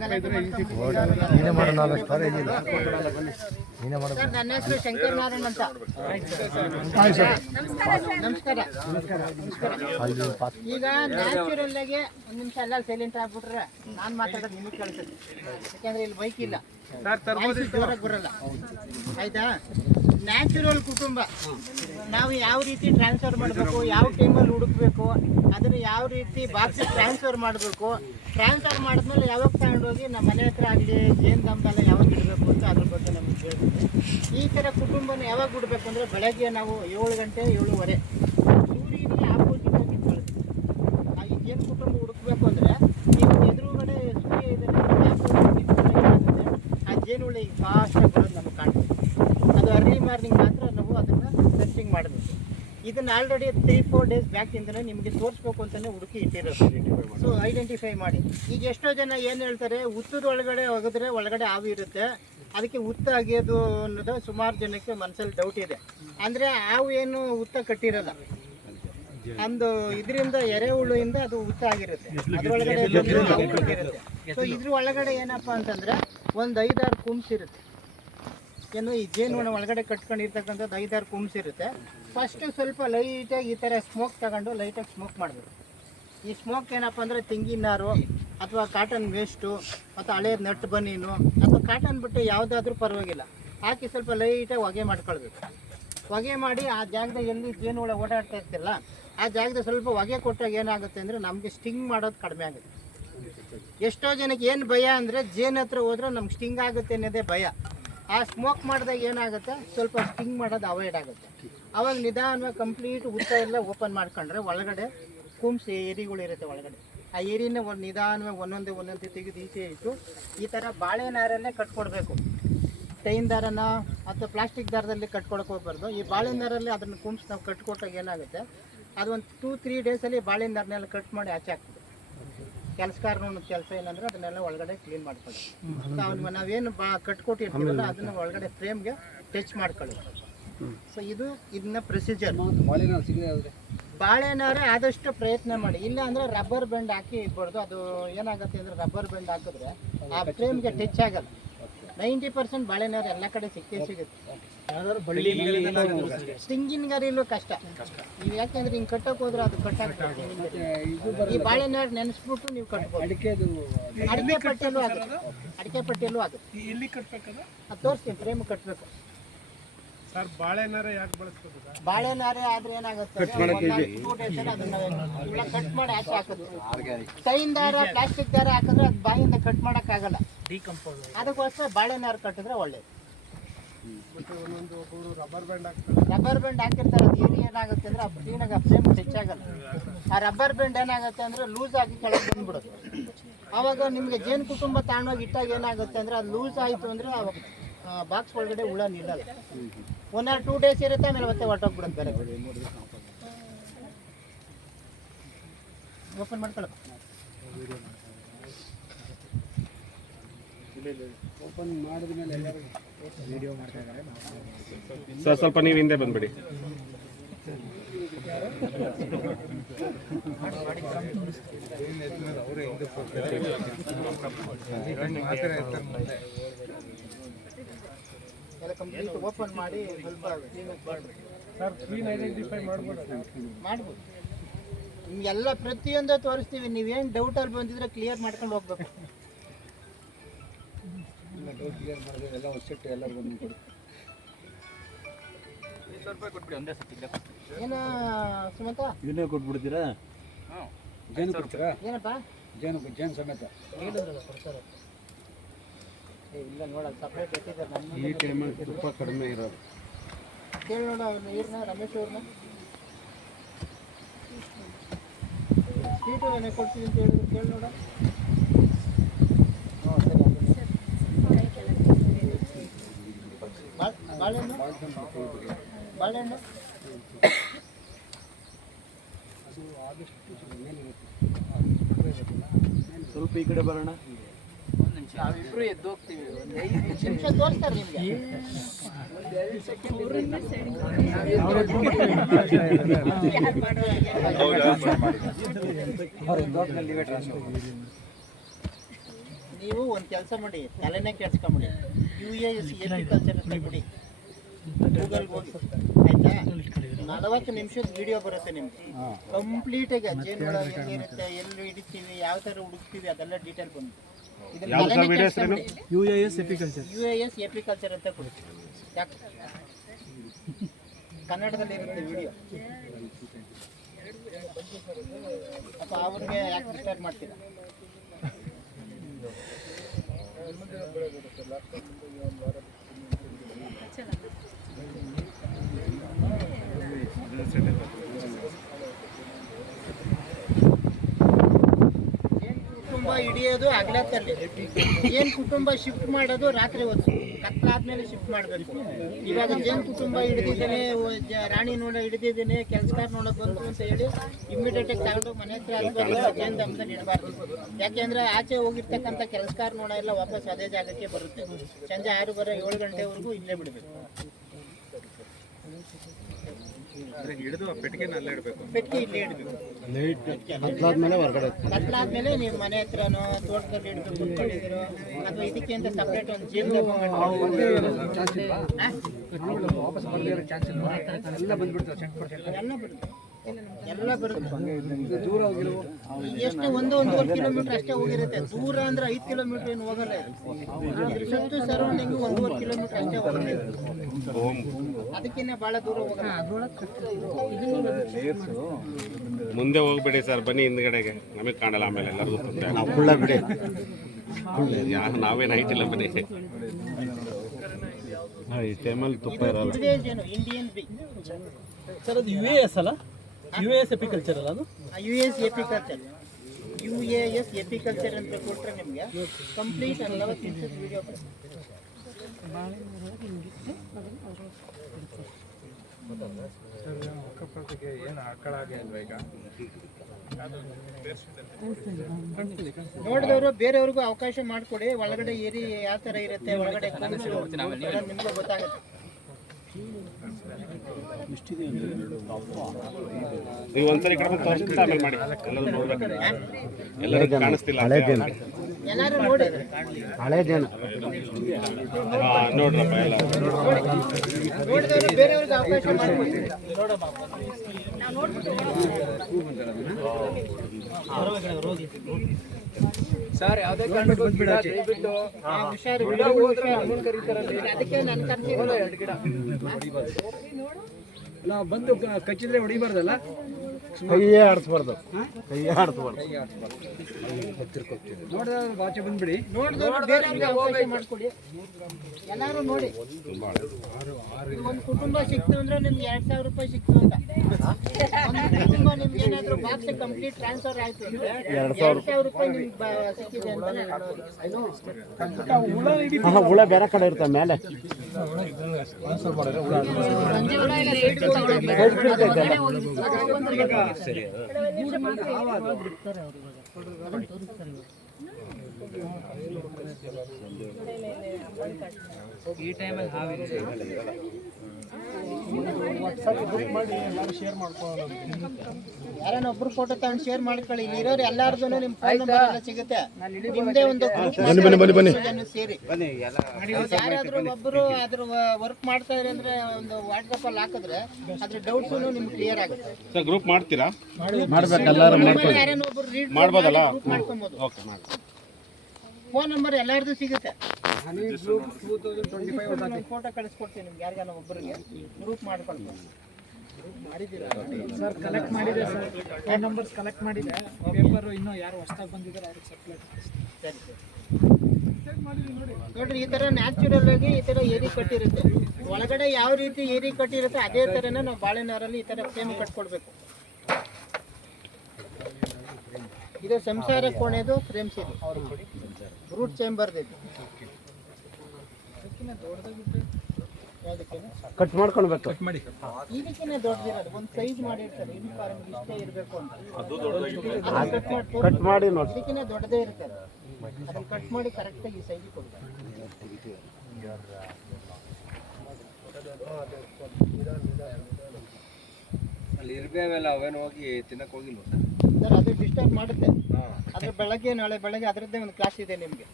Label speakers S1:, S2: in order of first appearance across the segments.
S1: ನೀನೇ ಮಾಡೋ ನಾಲ್ಕು ಸ್ಟೋರೇಜ್ ಇಲ್ಲ ನೀನೇ ಮಾಡೋ
S2: ಸರ್, ನನ್ನ ಹೆಸರು ಅಂತ. ನಮಸ್ಕಾರ. ಈಗ ನ್ಯಾಚುರಲ್ ಆಗಿ ಒಂದ್ ನಿಮಿಷ ಎಲ್ಲ ಸೈಲೆಂಟ್ ಆಗ್ಬಿಟ್ರೆ ನಾನ್ ಮಾತಾಡೋದು ನಿಮಗೆ ಕೇಳಿಸುತ್ತೆ ಯಾಕಂದ್ರೆ ಇಲ್ಲಿ ಬೈಕ್ ಇಲ್ಲ. ಬರಲ್ಲ. ಆಯ್ತಾ? ನ್ಯಾಚುರಲ್ ಕುಟುಂಬ. ನಾವು ಯಾವ ರೀತಿ ಟ್ರಾನ್ಸ್ಫರ್ ಮಾಡಬೇಕು ಯಾವ ಟೈಮಲ್ಲಿ ಹುಡುಕ್ಬೇಕು ಅದನ್ನ ಯಾವ ರೀತಿ ಬಾಕ್ಸ್ ಟ್ರಾನ್ಸ್ಫರ್ ಮಾಡಬೇಕು ಟ್ರಾನ್ಸ್ಫರ್ ಮಾಡಿದ್ಮೇಲೆ ಯಾವಾಗ ತಗೊಂಡೋಗಿ ನಮ್ಮ ಮನೆ ಹತ್ರ ಆಗಲಿ ಜೇನು ದಂಬಲ್ಲ ಯಾವಾಗ ಇಡಬೇಕು ಅಂತ ಅದ್ರ ಬಗ್ಗೆ ನಮಗೆ ಈ ಥರ ಕುಟುಂಬನ ಯಾವಾಗ ಬಿಡಬೇಕು ಅಂದರೆ ಬೆಳಗ್ಗೆ ನಾವು ಏಳು ಗಂಟೆ ಏಳುವರೆ ಸೂರ್ಯನಿಗೆ ಆಪೋಸಿಟ್ ಆಗಿ ನಿಂತ್ಕೊಳ್ತೀವಿ ಆ ಈ ಜೇನು ಕುಟುಂಬ ಹುಡುಕ್ಬೇಕು ಅಂದರೆ ನೀವು ಎದುರುಗಡೆ ಸೂರ್ಯ ಇದ್ದಾನೆ ಏನಾಗುತ್ತೆ ಆ ಜೇನುಹುಳ ಈಗ ಫಾಸ್ಟಾಗಿ ಬರೋದು ನಮಗೆ ಕಾಣ್ತದೆ ಅದು ಅರ್ಲಿ ಮಾರ್ನಿಂಗ್ ಮಾತ್ರ ನಾವು ಅದನ್ನು ಸರ್ಚಿಂಗ್ ಮಾಡಬೇಕು ಇದನ್ನ already three four days back ಇಂದನೇ ನಿಮಗೆ ತೋರಿಸ್ಬೇಕು ಅಂತಲೇ ಹುಡುಕಿ ಇಟ್ಟಿರೋದು. ಸೊ ಐಡೆಂಟಿಫೈ ಮಾಡಿ. ಈಗ ಎಷ್ಟೋ ಜನ ಏನು ಹೇಳ್ತಾರೆ ಉತ್ತದ ಒಳಗಡೆ ಒಗೆದ್ರೆ ಒಳಗಡೆ ಆವಿ ಇರುತ್ತೆ. ಅದಕ್ಕೆ ಉತ್ತ ಅಗಿಯೋದು ಅನ್ನೋದು ಸುಮಾರು ಜನಕ್ಕೆ ಮನಸ್ಸಲ್ಲಿ ಡೌಟ್ ಇದೆ. ಅಂದರೆ ಹಾವು ಏನು ಉತ್ತ ಕಟ್ಟಿರಲ್ಲ. ಒಂದು ಇದರಿಂದ ಎರೆಹುಳುವಿಂದ ಅದು ಉತ್ತ ಆಗಿರುತ್ತೆ. ಅದ್ರೊಳಗಡೆ ಸೊ ಇದ್ರ ಒಳಗಡೆ ಏನಪ್ಪಾ ಅಂತಂದ್ರೆ ಒಂದು ಐದಾರು ಕುಂಪ್ಸ್ ಇರುತ್ತೆ. ಏನು ಈ ಜೇನುಹುಳ ಒಳಗಡೆ ಕಟ್ಕೊಂಡಿರ್ತಕ್ಕಂಥದ್ದು ಐದಾರು ಕುಂಬ್ಸ್ ಇರುತ್ತೆ. ಫಸ್ಟ್ ಸ್ವಲ್ಪ ಲೈಟಾಗಿ ಈ ಥರ ಸ್ಮೋಕ್ ತಗೊಂಡು ಲೈಟಾಗಿ ಸ್ಮೋಕ್ ಮಾಡಬೇಕು. ಈ ಸ್ಮೋಕ್ ಏನಪ್ಪ ಅಂದರೆ ತೆಂಗಿನ ನಾರು ಅಥವಾ ಕಾಟನ್ ವೇಸ್ಟು ಮತ್ತು ಹಳೆಯ ನಟ್ ಬನೀನು ಅಥವಾ ಕಾಟನ್ ಬಿಟ್ಟು ಯಾವುದಾದ್ರೂ ಪರವಾಗಿಲ್ಲ. ಹಾಕಿ ಸ್ವಲ್ಪ ಲೈಟಾಗಿ ಹೊಗೆ ಮಾಡ್ಕೊಳ್ಬೇಕು. ಹೊಗೆ ಮಾಡಿ ಆ ಜಾಗದಾಗ ಎಲ್ಲಿ ಜೇನುಹುಳ ಓಡಾಡ್ತಾ ಇರ್ತಿಲ್ಲ ಆ ಜಾಗದ ಸ್ವಲ್ಪ ಹೊಗೆ ಕೊಟ್ಟಾಗ ಏನಾಗುತ್ತೆ ಅಂದರೆ ನಮಗೆ ಸ್ಟಿಂಗ್ ಮಾಡೋದು ಕಡಿಮೆ ಆಗುತ್ತೆ. ಎಷ್ಟೋ ಜನಕ್ಕೆ ಏನು ಭಯ ಅಂದರೆ ಜೇನು ಹತ್ರ ಹೋದ್ರೆ ನಮ್ಗೆ ಸ್ಟಿಂಗ್ ಆಗುತ್ತೆ ಅನ್ನೋದೇ ಭಯ. ಆ ಸ್ಮೋಕ್ ಮಾಡಿದಾಗ ಏನಾಗುತ್ತೆ? ಸ್ವಲ್ಪ ಸ್ಟಿಂಗ್ ಮಾಡೋದು ಅವಾಯ್ಡ್ ಆಗುತ್ತೆ. ಅವಾಗ ನಿಧಾನವಾಗಿ ಕಂಪ್ಲೀಟ್ ಉತ್ತ ಎಲ್ಲ ಓಪನ್ ಮಾಡ್ಕೊಂಡ್ರೆ ಒಳಗಡೆ ಕುಂಬ್ಸ್ ಏರಿಗಳು ಇರುತ್ತೆ ಒಳಗಡೆ. ಆ ಏರಿನ ಒಂದು ನಿಧಾನವಾಗಿ ಒಂದೊಂದೇ ಒಂದೊಂದೇ ತೆಗೆದು ಈಚೆ ಇಟ್ಟು ಈ ಥರ ಬಾಳೆ ನಾರನ್ನೇ ಕಟ್ಕೊಡ್ಬೇಕು. ಟೈನ್ ದಾರನ ಅಥವಾ ಪ್ಲಾಸ್ಟಿಕ್ ದಾರದಲ್ಲಿ ಕಟ್ಕೊಳಕ್ಕೆ ಹೋಗ್ಬಾರ್ದು. ಈ ಬಾಳೆ ನಾರಲ್ಲಿ ಅದನ್ನು ಕುಂಬ್ಸ್ ನಾವು ಕಟ್ಕೊಟ್ಟಾಗ ಏನಾಗುತ್ತೆ? ಅದು ಒಂದು ಟೂ ತ್ರೀ ಡೇಸಲ್ಲಿ ಬಾಳೆ ನಾರನ್ನೆಲ್ಲ ಕಟ್ ಮಾಡಿ ಆಚೆ ಹಾಕ್ತದೆ ಕೆಲಸಗಾರನ ಕೆಲಸ ಏನಂದ್ರೆ ಅದನ್ನೆಲ್ಲ ಒಳಗಡೆ ಕ್ಲೀನ್ ಮಾಡ್ಕೊಳ್ಳಿ ನಾವು ನಾವೇನು ಬಾ ಕಟ್ಕೊಟ್ಟಿರ್ತೀವಲ್ಲ ಅದನ್ನ ಒಳಗಡೆ ಫ್ರೇಮ್ಗೆ ಟಚ್ ಮಾಡ್ಕೊಳ್ಳಿ ಸೊ ಇದು ಇದನ್ನ ಪ್ರೊಸೀಜರ್ ಬಾಳೆನಾರೇ ಆದಷ್ಟು ಪ್ರಯತ್ನ ಮಾಡಿ. ಇಲ್ಲ ಅಂದ್ರೆ ರಬ್ಬರ್ ಬೆಂಡ್ ಹಾಕಿ ಇಡ್ಬಾರ್ದು. ಅದು ಏನಾಗುತ್ತೆ ಅಂದ್ರೆ ರಬ್ಬರ್ ಬೆಂಡ್ ಹಾಕಿದ್ರೆ ಆ ಫ್ರೇಮ್ಗೆ ಟಚ್ ಆಗಲ್ಲ. ನೈಂಟಿ ಪರ್ಸೆಂಟ್ ಬಾಳೆನಾರು ಎಲ್ಲ ಕಡೆ ಸಿಕ್ಕೇ ಸಿಗುತ್ತೆ. ತೆಂಗಿನ ಗರಿಲು ಕಷ್ಟ. ನೀವು ಯಾಕಂದ್ರೆ ಹಿಂಗೆ ಕಟ್ಟಕ್ಕೆ ಹೋದ್ರೆ ಅದು ಕಟ್ಟಾಗ್ತದೆ ಈ ಬಾಳೆನಾರು ನೆನೆಸ್ಬಿಟ್ಟು ನೀವು ಕಟ್ಬೋದು. ಅಡಿಕೆ ಪಟ್ಟಿಯಲ್ಲೂ ಅದು. ಅಡಿಕೆ ಪಟ್ಟಿಯಲ್ಲೂ ಆಗುತ್ತೆ ಅದು ತೋರಿಸ್ತೀನಿ ಪ್ರೇಮ್ ಕಟ್ಟಬೇಕು
S3: ಸರ್ ಬಾಳೆನಾರ ಯಾಕೆ ಬಳಸ್ಬೇಕು ಸರ್
S2: ಬಾಳೆನಾರೆ ಆದ್ರೆ ಏನಾಗುತ್ತೆ? ಅದನ್ನ ಕಟ್ ಮಾಡಿ ಆಚೆ ಹಾಕೋದು. ಕೈಯಿಂದ ದಾರ ಪ್ಲಾಸ್ಟಿಕ್ ದಾರ ಹಾಕಿದ್ರೆ ಅದು ಬಾಯಿಂದ ಕಟ್ ಆಗಲ್ಲ
S3: ಡಿಕಂಪೋಸ್
S2: ಅದಕ್ಕೋಸ್ಕರ ಬಾಳೆನಾರು ಕಟ್ಟಿದ್ರೆ ಒಳ್ಳೇದು.
S3: ರಬ್ಬರ್ ಬ್ಯಾಂಡ್
S2: ರಬ್ಬರ್ ಬೆಂಡ್ ಹಾಕಿರ್ತಾರೆ ಅದು ಏರಿ ಏನಾಗುತ್ತೆ ಅಂದ್ರೆ ಆ ಕ್ಲೀನಾಗಿ ಆ ಫ್ರೇಮ್ ಟಚ್ ಆಗಲ್ಲ ಆ ರಬ್ಬರ್ ಬ್ಯಾಂಡ್ ಏನಾಗುತ್ತೆ ಅಂದ್ರೆ ಲೂಸ್ ಆಗಿ ಕೆಳಗೆ ಬಂದ್ಬಿಡುತ್ತೆ. ಆವಾಗ ನಿಮಗೆ ಜೇನು ಕುಟುಂಬ ತಾಣೋಗಿ ಇಟ್ಟಾಗ ಏನಾಗುತ್ತೆ ಅಂದ್ರೆ ಅದು ಲೂಸ್ ಆಯಿತು ಅಂದ್ರೆ ಬಾಕ್ಸ್ ಒಳಗಡೆ ಹುಳ ನಿಲ್ಲಲ್ಲ ಒನ್ ಆರ್ ಟೂ ಡೇಸ್ ಇರುತ್ತೆ ಆಮೇಲೆ ಮತ್ತೆ ಹೊರಟೋಗ್ಬಿಡುತ್ತೆ ಬೇರೆ. ಓಪನ್ ಮಾಡ್ಕೊಳ್ಳೋ
S4: ಸರ್ ಸ್ವಲ್ಪ ನೀವು ಹಿಂದೆ ಬಂದ್ಬಿಡಿ.
S2: ಎಲ್ಲ ಕಂಪ್ಲೀಟ್ ಓಪನ್ ಮಾಡಿ ಸ್ವಲ್ಪ ಕ್ಲೀನಾಗಿ ಮಾಡಿ
S3: ಸರ್ ಕ್ಲೀನ್ ಐಡೆಂಟಿಫೈ ಮಾಡ್ಬೋದು
S2: ಮಾಡ್ಬೋದು. ನಿಮ್ಗೆಲ್ಲ ಪ್ರತಿಯೊಂದು ತೋರಿಸ್ತೀವಿ. ನೀವೇನು ಡೌಟಲ್ಲಿ ಬಂದಿದ್ರೆ ಕ್ಲಿಯರ್ ಮಾಡ್ಕೊಂಡು ಹೋಗ್ಬೇಕು. ಏನ ಸುಮಂತ?
S1: ಇದನ್ನೇ ಕೊಟ್ಬಿಡ್ತೀರಾ? ಜೇನು ಕೊಡ್ತೀರಾ?
S2: ಏನಪ್ಪ?
S1: ಜೇನು ಜೇನು ಸಮೇತ.
S2: ಹೇಳಿದ್ರಲ್ಲ ಕೊಡ್ತಾರೆ ಏ ಇಲ್ಲ ನೋಡಲ್ಲ ಸಪ್ರೇಟ್ ಇಟ್ಟಿದ್ದಾರೆ ನಮ್ಮ
S4: ಈ ಟೈಮಲ್ಲಿ ತುಪ್ಪ ಕಡಿಮೆ ಇರೋದು.
S2: ಕೇಳಿ ನೋಡ ಅವ್ರನ್ನ ಇವ್ರನ್ನ ರಮೇಶ್ ಅವ್ರನ್ನ. ಸೀಟು ಏನೇ ಕೊಡ್ತೀವಿ ಅಂತ ಹೇಳಿದ್ರು ಕೇಳಿ ನೋಡ. ಬಾಳೆಹಣ್ಣು? ಬಾಳೆಹಣ್ಣು?
S1: ಸ್ವಲ್ಪ ಈ ಕಡೆ ಬರೋಣ.
S2: ನಾವಿಬ್ರು ಎದ್ದು ಹೋಗ್ತೀವಿ. ಒಂದು ಐದು ನಿಮಿಷ ತೋರಿಸ್ತಾರೆ ನಿಮಗೆ. ನೀವು ಒಂದ್ ಕೆಲಸ ಮಾಡಿ ತಲೆನೇ ಕೆಡ್ಸ್ಕೊಂಬಿಡಿ. ಯು ಎ ಎಸ್ ಎಗ್ರಿಕಲ್ಚರ್ ಅಂತ ಬಿಡಿ. ಗೂಗಲ್ಗೆ ಹೋಗಿ ಆಯ್ತಾ? ನಲವತ್ತು ನಿಮಿಷದ ವಿಡಿಯೋ ಬರುತ್ತೆ ನಿಮ್ಗೆ. ಕಂಪ್ಲೀಟಾಗಿ ಜೇನು ಎಲ್ಲಿರುತ್ತೆ ಎಲ್ಲಿ ಹಿಡಿತೀವಿ ಯಾವ ತರ ಹುಡುಕ್ತೀವಿ ಅದೆಲ್ಲ ಡೀಟೇಲ್ ಬಂದು.
S3: U A S apiculture
S2: U A S apiculture ಅಂತ ಕೊಡಿ ಯಾಕೆ? ಕನ್ನಡದಲ್ಲಿ ಇರುತ್ತೆ ವಿಡಿಯೋ ಅಪ್ಪ ಅವ್ರಿಗೆ ಯಾಕೆ ಡಿಸ್ಟರ್ಬ್ ಮಾಡ್ತೀರಾ? ಕುಟುಂಬ ಹಿಡಿಯೋದು ಏನು ಕುಟುಂಬ ಶಿಫ್ಟ್ ಮಾಡೋದು ರಾತ್ರಿ ಹೊತ್ತು. ಕತ್ಲಾದ್ಮೇಲೆ ಶಿಫ್ಟ್ ಮಾಡಬೇಕು. ಇವಾಗ ಜೇನ್ ಕುಟುಂಬ ಹಿಡಿದಿದ್ದೇನೆ ರಾಣಿ ನೋಡ ಹಿಡಿದಿದ್ದೇನೆ ಕೆಲಸಗಾರ ನೋಡಕ್ ಬಂತು ಅಂತ ಹೇಳಿ ಇಮಿಡಿಯೇಟ್ ಆಗಿ ತಗೊಂಡು ಮನೆ ಹತ್ರ ಜೇನ್ ದಮ್ದಲ್ಲಿ ನೀಡಬಾರ್ದು ಯಾಕೆಂದ್ರೆ ಆಚೆ ಹೋಗಿರ್ತಕ್ಕಂಥ ಕೆಲಸಗಾರ ನೋಡ ಎಲ್ಲ ವಾಪಸ್ ಅದೇ ಜಾಗಕ್ಕೆ ಬರುತ್ತೆ. ಸಂಜೆ ಆರೂವರೆ ಏಳು ಗಂಟೆವರೆಗೂ ಇಲ್ಲೇ ಬಿಡಬೇಕು. ಪೆಟ್ಟಿಗೆ ಇಲ್ಲೇ ಇಡಬೇಕು.
S1: ಕತ್ಲಾದ್ಮೇಲೆ ಹೊರಗಡೆ
S2: ಕತ್ಲಾದ್ಮೇಲೆ ನೀವು ಮನೆ ಹತ್ರನೋ ತೋಟದಲ್ಲಿ ಇಡಬೇಕು ಕುತ್ಕೊಂಡಿದ್ರು ಅಥವಾ ಇದಕ್ಕೆ ಅಂತ ಸಪ್ರೇಟ್ ಒಂದು ಜೇನು ಡಬ್ಬ ಮಾಡ್ಕೊಂಡು ಎಲ್ಲ ಬರುತ್ತೆ. ಎಲ್ಲ ಬರುತ್ತೆ.
S3: ದೂರ ಹೋಗಿರೋ
S2: ಎಷ್ಟು ಒಂದು ಒಂದೂವರೆ ಕಿಲೋಮೀಟರ್ ಅಷ್ಟೇ ಹೋಗಿರುತ್ತೆ. ದೂರ ಅಂದ್ರೆ ಐದು ಕಿಲೋಮೀಟರ್ ಏನು ಹೋಗಲ್ಲ. ಸುತ್ತು ಸರೌಂಡಿಂಗ್ ಒಂದೂವರೆ ಕಿಲೋಮೀಟರ್ ಅಷ್ಟೇ ಹೋಗುತ್ತೆ ಅದಕ್ಕಿಂತ ಬಹಳ ದೂರ ಹೋಗಲ್ಲ.
S4: ಮುಂದೆ ಹೋಗ್ಬೇಡಿ ಸರ್ ಬನ್ನಿ ಹಿಂದ್ಗಡೆಗೆ. ನಮಗೆ ಕಾಣಲ್ಲ ಆಮೇಲೆ ಎಲ್ಲರಿಗೂ ತೊಂದರೆ
S1: ನಾವು ಕುಳ್ಳ ಬಿಡಿ.
S4: ಯಾರು ನಾವೇನು ಐತಿಲ್ಲ ಬನ್ನಿ.
S1: ಈ ಟೈಮಲ್ಲಿ ತುಪ್ಪ ಇರಲ್ಲ.
S2: ಇಂಡಿಯನ್ ಬಿ
S3: ಸರ್ ಅದು ಯು ಎ ಎಸ್ ಅಲ್ಲ? ಯು ಎಸ್ ಎಪಿಕಲ್ಚರ್ ಅಲ್ಲ ಅದು?
S2: U S apiculture U A S apiculture ಅಂತ ಕೊಟ್ಟರೆ ನಿಮಗೆ ಕಂಪ್ಲೀಟ್ ನಲವತ್ತು ನೋಡಿದವರು ಬೇರೆಯವ್ರಿಗೂ ಅವಕಾಶ ಮಾಡಿಕೊಡಿ. ಒಳಗಡೆ ಏರಿ ಯಾವ ಥರ ಇರುತ್ತೆ, ಒಳಗಡೆ ನಿಮ್ಗೆ ಗೊತ್ತಾಗುತ್ತೆ.
S4: ನೀವು ಒಂದ್ಸರಿ ಕಡೆ ಬಂದು ತೋರಿಸ್ಬಿಟ್ಟು ಆಮೇಲೆ ಮಾಡಿ. ಎಲ್ಲರೂ ನೋಡ್ಬೇಕು. ಎಲ್ಲರೂ ಕಾಣಿಸ್ತಿಲ್ಲ.
S1: ಹಳೆ ಜನ.
S2: ಎಲ್ಲರೂ ನೋಡಿ.
S1: ಹಳೆ ಜನ.
S4: ನೋಡ್ರಪ್ಪ ಎಲ್ಲ.
S2: ಮಾಡಿಕೊಡಿ
S3: ಸರ್ ಯಾವುದೇ ಕಾರಣಕ್ಕೆ ಗಿಡ ದಯವಿಟ್ಟು.
S2: ಅದಕ್ಕೆ
S3: ನಾವು ಬಂದು ಕಚ್ಚಿದ್ರೆ ಹೊಡಿಬಾರ್ದಲ್ಲ?
S1: ಕೈಯೇ ಆಡಿಸ್ಬಾರ್ದು. ಕೈಯೇ ಆಡಿಸ್ಬಾರ್ದು.
S2: ನೋಡಿ ಒಂದು ಕುಟುಂಬ ಸಿಕ್ತು ಅಂದ್ರೆ ನಿಮ್ಗೆ ಎರಡು ರೂಪಾಯಿ ಸಿಕ್ತು ಅಂತ ಕುಟುಂಬ ನಿಮ್ಗೆ ಏನಾದರೂ ಬಾಕ್ಸ್ ಕಂಪ್ಲೀಟ್ ಟ್ರಾನ್ಸ್ಫರ್ ಆಯ್ತು ಎರಡ್ ಸಾವಿರ ರೂಪಾಯಿ. ನಿಮ್ಗೆ
S1: ಹುಳ ಬೇರೆ ಕಡೆ ಇರ್ತವೆ ಮೇಲೆ.
S2: ಈ ಟೈಮಲ್ಲಿ ಹಾವಿಲ್ಲ ಯಾರನ್ನ ಒಬ್ರು ಫೋಟೋ ತಗೊಂಡು ಶೇರ್ ಮಾಡ್ಕೊಳ್ಳಿ. ಎಲ್ಲಾರ್ದು ನಿಮ್ ಫೋನ್ ನಂಬರ್ ಎಲ್ಲ ಸಿಗುತ್ತೆ. ನಿಮ್ದೇ ಒಂದು ಸೇರಿ. ಯಾರಾದ್ರೂ ಒಬ್ರು ಅದ್ರ ವರ್ಕ್ ಮಾಡ್ತಾ ಇದ್ರೆ ಅಂದ್ರೆ ಒಂದು ವಾಟ್ಸಪ್ ಅಲ್ಲಿ ಹಾಕಿದ್ರೆ ಅದ್ರ ಡೌಟ್ಸ್ ನಿಮ್ಗೆ ಕ್ಲಿಯರ್ ಆಗುತ್ತೆ.
S4: ಸರ್ ಗ್ರೂಪ್ ಮಾಡ್ತೀರಾ?
S1: ಮಾಡ್ಬೇಕು. ಎಲ್ಲರೂ
S2: ಆಮೇಲೆ ಯಾರನ್ನ ಒಬ್ರು ರೀಡ್
S4: ಮಾಡ್ಬೋದಲ್ಲ?
S2: ಗ್ರೂಪ್ ಮಾಡ್ಕೊಬೋದು.
S4: ಓಕೆ ಮಾಡಿ
S2: ಫೋನ್ ನಂಬರ್ ಎಲ್ಲಾರ್ದು ಸಿಗುತ್ತೆ. ಫೋಟೋ ಕಳಿಸ್ಕೊಡ್ತೀನಿ ನಿಮ್ಗೆ ಯಾರಿಗಾನ ಒಬ್ಬರಿಗೆ ಗ್ರೂಪ್ ಮಾಡ್ಕೊಳ್ತೀನಿ
S3: ಸರ್ ಕಲೆಕ್ಟ್ ಮಾಡಿದೆ ಸರ್ ಫೋನ್ ನಂಬರ್ಸ್ ಕಲೆಕ್ಟ್ ಮಾಡಿದೆ. ಪೇಪರ್ ಇನ್ನೂ ಯಾರು ಹೊಸ್ದಾಗಿ ಬಂದಿದ್ದಾರೆ ಅವ್ರಿಗೆ ಸಪ್ಲೈ
S2: ಸರಿ ಸರಿ. ನೋಡ್ರಿ ಈ ತರ ನ್ಯಾಚುರಲ್ ಆಗಿ ಈ ತರ ಏರಿ ಕಟ್ಟಿರುತ್ತೆ. ಒಳಗಡೆ ಯಾವ ರೀತಿ ಏರಿ ಕಟ್ಟಿರುತ್ತೆ ಅದೇ ತರನೇ ನಾವು ಬಾಳೆನಾರಲ್ಲಿ ಈ ತರ ಫ್ರೇಮ್ ಕಟ್ಕೊಡ್ಬೇಕು. ಇದು ಸಂಸಾರ ಕೋಣೆದು ಫ್ರೇಮ್ಸ್ ಇದು ರೂಟ್ ಚೇಂಬರ್ ಇದು?
S1: ಕಟ್ ಮಾಡ್ಕೊಳ್ಬೇಕು.
S3: ಮಾಡಿ.
S2: ಇದಕ್ಕಿಂತ ದೊಡ್ಡದಿರೋದು. ಒಂದು ಸೈಜ್ ಮಾಡಿರ್ತಾರೆ ಯೂನಿಫಾರ್ಮ್ ಇಷ್ಟೇ ಇರಬೇಕು ಅಂತ. ಮಾಡಿ
S1: ಕಟ್ ಮಾಡಿ ನೋಡಿ.
S2: ದೊಡ್ಡದೇ. ಅದನ್ನ ಕಟ್ ಮಾಡಿ ಕರೆಕ್ಟಾಗಿ ಈ ಸೈಜ್ ಕೊಡ್ತಾರೆ
S5: ಅಲ್ಲಿ ಇರ್ಬೇವೆಲ್ಲ ಅವೇನು ಹೋಗಿ ತಿನ್ನಕ್ ಹೋಗಿಲ್ವ ಸರ್?
S2: ಸರ್ ಅದು ಡಿಸ್ಟರ್ಬ್ ಮಾಡುತ್ತೆ. ಅದ್ರ ಬೆಳಗ್ಗೆ ನಾಳೆ ಬೆಳಗ್ಗೆ ಅದರದ್ದೇ ಒಂದು ಕ್ಲಾಸ್ ಇದೆ ನಿಮಗೆ.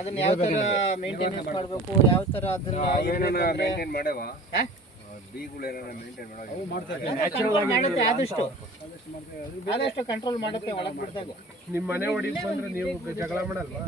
S2: ಅದನ್ನ ಯಾವ ತರ ಮೇಂಟೆನೆನ್ಸ್ ಮಾಡಬೇಕು. ಯಾವ ತರ ಅದನ್ನ
S3: ಮೇಂಟೈನ್ ಮಾಡವ
S2: ಆದಷ್ಟು. ಆದಷ್ಟು ಕಂಟ್ರೋಲ್ ಮಾಡುತ್ತೆ ಒಳಗೆ ಬಿಡ್ದಾಗ.
S6: ನಿಮ್ಮ ಮನೆ ಒಡಿ ಬಂದ್ರೆ ನೀವು ಜಗಳ ಮಾಡಲ್ವಾ?